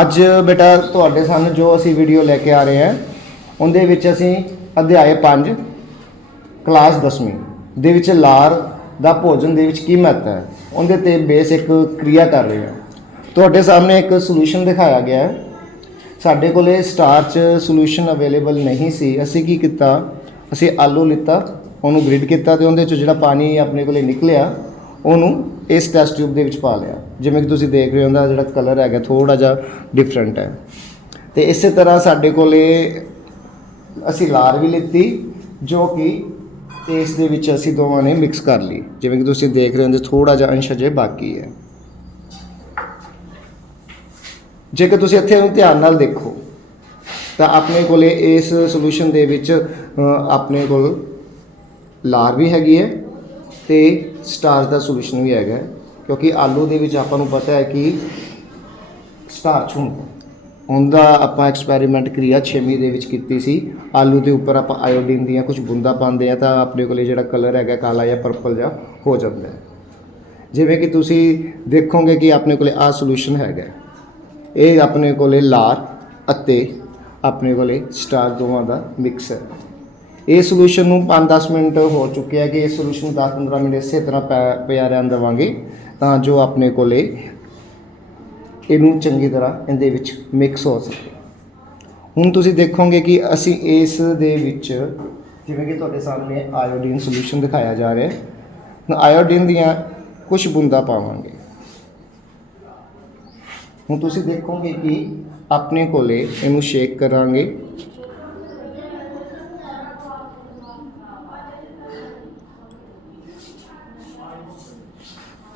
ਅੱਜ ਬੇਟਾ ਤੁਹਾਡੇ ਸਾਹਮਣੇ ਜੋ ਅਸੀਂ ਵੀਡੀਓ ਲੈ ਕੇ ਆ ਰਹੇ ਹਾਂ, ਉਹਦੇ ਵਿੱਚ ਅਸੀਂ ਅਧਿਆਇ 5 ਕਲਾਸ 10ਵੀਂ ਦੇ ਵਿੱਚ ਲਾਰ ਦਾ ਭੋਜਨ ਦੇ ਵਿੱਚ ਕੀ ਮਹੱਤਵ ਹੈ? ਉਹਦੇ ਤੇ ਬੇਸ ਇੱਕ ਕਿਰਿਆ ਕਰ ਰਹੇ ਹਾਂ। ਤੁਹਾਡੇ ਸਾਹਮਣੇ ਇੱਕ ਸੋਲੂਸ਼ਨ ਦਿਖਾਇਆ ਗਿਆ ਹੈ। ਸਾਡੇ ਕੋਲੇ ਸਟਾਰਚ ਸੋਲੂਸ਼ਨ ਅਵੇਲੇਬਲ ਨਹੀਂ ਸੀ। ਅਸੀਂ ਕੀ ਕੀਤਾ? ਅਸੀਂ ਆਲੂ ਲਿੱਤਾ, ਉਹਨੂੰ ਗ੍ਰਿਡ ਕੀਤਾ ਤੇ ਉਹਦੇ ਚ ਜਿਹੜਾ ਪਾਣੀ ਆਪਣੇ ਕੋਲੇ ਨਿਕਲਿਆ, ਉਹਨੂੰ ਇਸ ਟੈਸਟ ਟਿਊਬ ਦੇ ਵਿੱਚ ਪਾ ਲਿਆ। ਜਿਵੇਂ ਕਿ ਤੁਸੀਂ ਦੇਖ ਰਹੇ ਹੋ, ਉਹਦਾ ਜਿਹੜਾ ਕਲਰ ਹੈਗਾ ਥੋੜਾ ਜਿਹਾ ਡਿਫਰੈਂਟ ਹੈ। ਤੇ ਇਸੇ ਤਰ੍ਹਾਂ ਸਾਡੇ ਕੋਲੇ ਅਸੀਂ ਲਾਰ ਵੀ ਲਿੱਤੀ, ਜੋ ਕਿ ਇਸ ਦੇ ਵਿੱਚ ਅਸੀਂ ਦੋਵਾਂ ਨੇ ਮਿਕਸ ਕਰ ਲਈ। ਜਿਵੇਂ ਕਿ ਤੁਸੀਂ ਦੇਖ ਰਹੇ ਹੋ ਥੋੜਾ ਜਿਹਾ ਅੰਸ਼ ਅਜੇ ਬਾਕੀ ਹੈ। ਜੇਕਰ ਤੁਸੀਂ ਇੱਥੇ ਨੂੰ ਧਿਆਨ ਨਾਲ ਦੇਖੋ, ਤਾਂ ਆਪਣੇ ਕੋਲੇ ਇਸ ਸੋਲੂਸ਼ਨ ਦੇ ਵਿੱਚ ਆਪਣੇ ਕੋਲ ਲਾਰ ਵੀ ਹੈਗੀ ਹੈ ਤੇ ਸਟਾਰਚ ਦਾ ਸੋਲੂਸ਼ਨ ਵੀ ਹੈਗਾ ਕਿਉਂਕਿ ਆਲੂ ਦੇ ਵਿੱਚ ਆਪਾਂ ਨੂੰ ਪਤਾ ਹੈ ਕਿ ਸਟਾਰਚ ਹੁੰਦਾ ਉਹਦਾ ਆਪਾਂ ਐਕਸਪੈਰੀਮੈਂਟ ਕਰਿਆ 6ਵੀਂ ਦੇ ਵਿੱਚ ਕੀਤੀ ਸੀ। ਆਲੂ ਦੇ ਉੱਪਰ ਆਪਾਂ ਆਇਓਡੀਨ ਦੀਆਂ ਕੁਝ ਬੂੰਦਾਂ ਪਾਉਂਦੇ ਆ ਤਾਂ ਆਪਣੇ ਕੋਲੇ ਜਿਹੜਾ ਕਲਰ ਹੈਗਾ ਕਾਲਾ ਜਾਂ ਪਰਪਲ ਜਾਂ ਹੋ ਜਾਂਦਾ ਹੈ। ਜਿਵੇਂ ਕਿ ਤੁਸੀਂ ਦੇਖੋਗੇ ਕਿ ਆਪਣੇ ਕੋਲੇ ਆਹ ਸੋਲੂਸ਼ਨ ਹੈਗਾ ਇਹ ਆਪਣੇ ਕੋਲੇ ਲਾਰ ਅਤੇ ਆਪਣੇ ਕੋਲੇ ਸਟਾਰ ਦੋਵਾਂ ਦਾ ਮਿਕਸ ਹੈ। ਇਹ ਸੋਲੂਸ਼ਨ ਨੂੰ 5-10 ਮਿੰਟ ਹੋ ਚੁੱਕੇ ਹੈ ਕਿ ਇਹ ਸੋਲੂਸ਼ਨ 10-15 ਮਿੰਟ ਇਸੇ ਤਰ੍ਹਾਂ ਪੈ- ਪਿਆ ਰਹਿਣ ਦੇਵਾਂਗੇ ਤਾਂ ਜੋ ਆਪਣੇ ਕੋਲੇ ਇਹਨੂੰ ਚੰਗੀ ਤਰ੍ਹਾਂ ਇਹਦੇ ਵਿੱਚ ਮਿਕਸ ਹੋ ਸਕੇ। ਹੁਣ ਤੁਸੀਂ ਦੇਖੋਗੇ ਕਿ ਅਸੀਂ ਇਸ ਦੇ ਵਿੱਚ ਜਿਵੇਂ ਕਿ ਤੁਹਾਡੇ ਸਾਹਮਣੇ ਆਇਓਡੀਨ ਸੋਲੂਸ਼ਨ ਦਿਖਾਇਆ ਜਾ ਰਿਹਾ ਹੈ। ਆਇਓਡੀਨ ਦੀਆਂ ਕੁਝ ਬੂੰਦਾਂ ਪਾਵਾਂਗੇ। ਹੁਣ ਤੁਸੀਂ ਦੇਖੋਗੇ ਕਿ ਆਪਣੇ ਕੋਲੇ ਇਹਨੂੰ ਸ਼ੇਕ ਕਰਾਂਗੇ।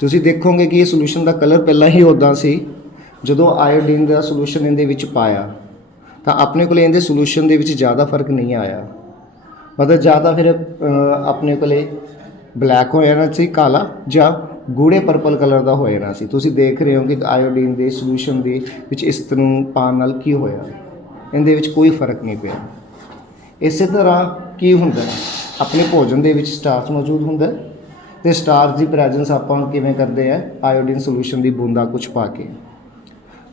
ਤੁਸੀਂ ਦੇਖੋਗੇ ਕਿ ਇਹ ਸੋਲੂਸ਼ਨ ਦਾ ਕਲਰ ਪਹਿਲਾਂ ਹੀ ਉਦਾਂ ਸੀ, ਜਦੋਂ ਆਇਓਡੀਨ ਦਾ ਸੋਲੂਸ਼ਨ ਇਹਦੇ ਵਿੱਚ ਪਾਇਆ, ਤਾਂ ਆਪਣੇ ਕੋਲ ਇਹਦੇ ਸੋਲੂਸ਼ਨ ਦੇ ਵਿੱਚ ਜ਼ਿਆਦਾ ਫ਼ਰਕ ਨਹੀਂ ਆਇਆ। ਮਤਲਬ ਜ਼ਿਆਦਾ ਫਿਰ ਆਪਣੇ ਕੋਲੇ ਬਲੈਕ ਹੋ ਜਾਣਾ ਸੀ, ਕਾਲਾ, ਜਾਂ ਗੂੜੇ ਪਰਪਲ ਕਲਰ ਦਾ ਹੋ ਜਾਣਾ ਸੀ। ਤੁਸੀਂ ਦੇਖ ਰਹੇ ਹੋ ਕਿ ਆਇਓਡੀਨ ਦੇ ਸੋਲੂਸ਼ਨ ਦੇ ਵਿੱਚ ਇਸ ਨੂੰ ਪਾਉਣ ਨਾਲ ਕੀ ਹੋਇਆ? ਇਹਦੇ ਵਿੱਚ ਕੋਈ ਫ਼ਰਕ ਨਹੀਂ ਪਿਆ। ਇਸੇ ਤਰ੍ਹਾਂ ਕੀ ਹੁੰਦਾ? ਆਪਣੇ ਭੋਜਨ ਦੇ ਵਿੱਚ ਸਟਾਰਚ ਮੌਜੂਦ ਹੁੰਦਾ। ਹੈ ਤੇ ਸਟਾਰਚ ਦੀ ਪ੍ਰੈਜ਼ੈਂਸ ਆਪਾਂ ਕਿਵੇਂ ਕਰਦੇ ਆ? ਆਇਓਡੀਨ ਸੋਲੂਸ਼ਨ ਦੀ ਬੂੰਦਾ ਕੁਝ ਪਾ ਕੇ।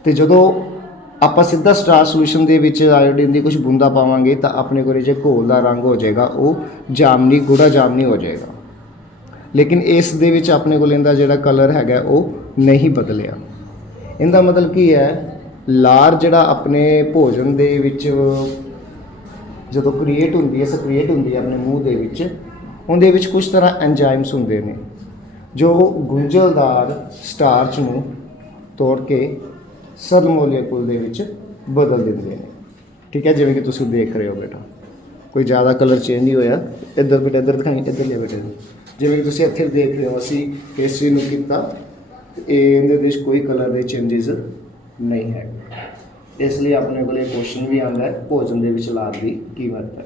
ਤੇ ਜਦੋਂ ਆਪਾਂ ਸਿੱਧਾ ਸਟਾਰ ਸੋਲੂਸ਼ਨ ਦੇ ਵਿੱਚ ਆਇਓਡੀਨ ਦੀ ਕੁਝ ਬੂੰਦਾ ਪਾਵਾਂਗੇ ਤਾਂ ਆਪਣੇ ਕੋਲ ਜੇ ਘੋਲ ਦਾ ਰੰਗ ਹੋ ਜਾਏਗਾ, ਉਹ ਜਾਮਨੀ, ਗੂੜਾ ਜਾਮਨੀ ਹੋ ਜਾਏਗਾ। ਲੇਕਿਨ ਇਸ ਦੇ ਵਿੱਚ ਆਪਣੇ ਕੋਲ ਇਹਦਾ ਜਿਹੜਾ ਕਲਰ ਹੈਗਾ, ਉਹ ਨਹੀਂ ਬਦਲਿਆ। ਇਹਦਾ ਮਤਲਬ ਕੀ ਹੈ? ਲਾਰ ਜਿਹੜਾ ਆਪਣੇ ਭੋਜਨ ਦੇ ਵਿੱਚ ਜਦੋਂ ਕ੍ਰੀਏਟ ਹੁੰਦੀ ਹੈ ਸਕ੍ਰੀਏਟ ਹੁੰਦੀ ਹੈ ਆਪਣੇ ਮੂੰਹ ਦੇ ਵਿੱਚ ਉਹਦੇ ਵਿੱਚ ਕੁਝ ਤਰ੍ਹਾਂ ਐਂਜ਼ਾਈਮਸ ਹੁੰਦੇ ਨੇ, ਜੋ ਗੁੰਝਲਦਾਰ ਸਟਾਰਚ ਨੂੰ ਤੋੜ ਕੇ ਸਰਲ ਮੋਲੀਕੂਲ ਦੇ ਵਿੱਚ ਬਦਲ ਦਿੰਦੇ ਨੇ। ਠੀਕ ਹੈ, ਜਿਵੇਂ ਕਿ ਤੁਸੀਂ ਦੇਖ ਰਹੇ ਹੋ ਬੇਟਾ। ਕੋਈ ਜ਼ਿਆਦਾ ਕਲਰ ਚੇਂਜ ਨਹੀਂ ਹੋਇਆ। ਇੱਧਰ ਬੇਟਾ, ਇੱਧਰ ਦਿਖਾਈ, ਇੱਧਰ ਲਿਆ ਬੇਟਾ ਜਿਵੇਂ ਕਿ ਤੁਸੀਂ ਇੱਥੇ ਦੇਖ ਰਹੇ ਹੋ, ਅਸੀਂ ਪੇਸਟਰੀ ਨੂੰ ਕੀਤਾ ਇਹ ਇਹਦੇ ਵਿੱਚ ਕੋਈ ਕਲਰ ਦੇ ਚੇਂਜਸ ਨਹੀਂ ਹੈ। ਇਸ ਲਈ ਆਪਣੇ ਕੋਲ ਇਹ ਕੁਐਸਚਨ ਵੀ ਆਉਂਦਾ ਹੈ, ਭੋਜਨ ਦੇ ਵਿੱਚ ਲਾਭ ਦੀ ਕੀ ਕੀਮਤ ਹੈ।